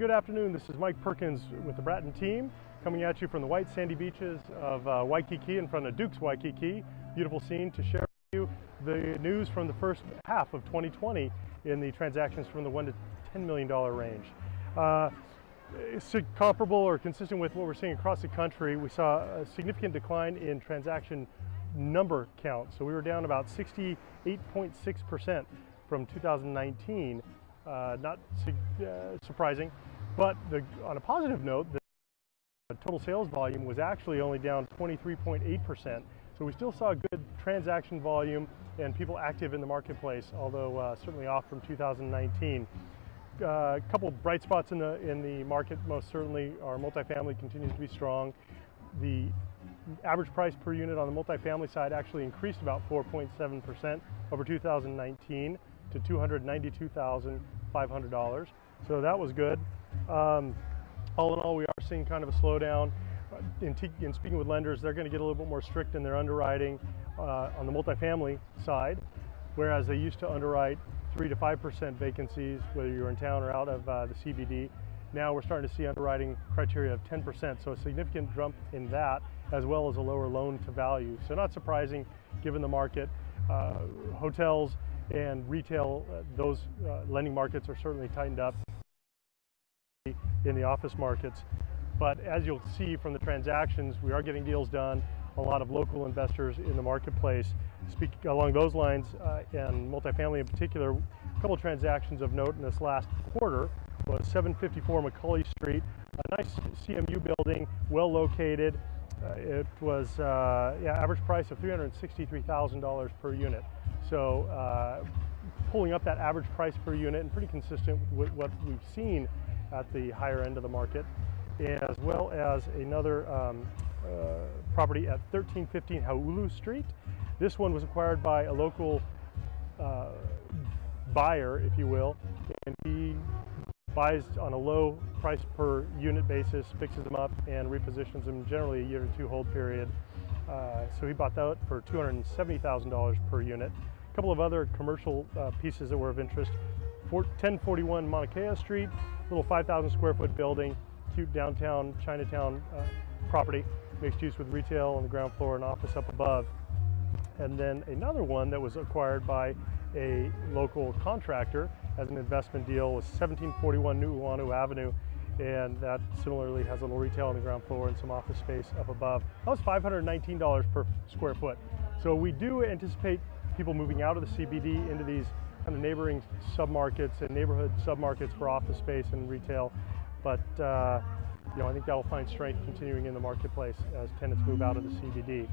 good afternoon. This is Mike Perkins with the Bratton team coming at you from the white sandy beaches of Waikiki in front of Duke's Waikiki. Beautiful scene to share with you the news from the first half of 2020 in the transactions from the $1 to $10 million range. It's comparable or consistent with what we're seeing across the country. We saw a significant decline in transaction number count. So we were down about 68.6% from 2019. Not surprising, but on a positive note, the total sales volume was actually only down 23.8%. So we still saw good transaction volume and people active in the marketplace, although certainly off from 2019. A couple bright spots in the market, most certainly our multifamily continues to be strong. The average price per unit on the multifamily side actually increased about 4.7% over 2019 to $292,500. So that was good. All in all, we are seeing kind of a slowdown. In speaking with lenders, they're going to get a little bit more strict in their underwriting on the multifamily side, whereas they used to underwrite 3 to 5% vacancies, whether you're in town or out of the CBD. Now we're starting to see underwriting criteria of 10%, so a significant jump in that, as well as a lower loan to value. So not surprising given the market. Hotels and retail, those lending markets are certainly tightened up in the office markets. But as you'll see from the transactions, we are getting deals done. A lot of local investors in the marketplace. Speaking along those lines, and multifamily in particular, a couple of transactions of note in this last quarter was 754 McCully Street, a nice CMU building, well located. It was average price of $363,000 per unit. So pulling up that average price per unit and pretty consistent with what we've seen at the higher end of the market, as well as another property at 1315 Heulu Street. This one was acquired by a local buyer, if you will, and he buys on a low price per unit basis, fixes them up, and repositions them, generally a year to two hold period. So he bought that for $270,000 per unit. A couple of other commercial pieces that were of interest. 1041 Mauna Kea Street, little 5,000 square foot building, cute downtown Chinatown property, mixed use with retail on the ground floor and office up above. And then another one that was acquired by a local contractor as an investment deal was 1741 Nu'uanu Avenue, and that similarly has a little retail on the ground floor and some office space up above. That was $519 per square foot. So we do anticipate people moving out of the CBD into these kind of neighboring submarkets and neighborhood submarkets for office space and retail. But I think that will find strength continuing in the marketplace as tenants move out of the CBD.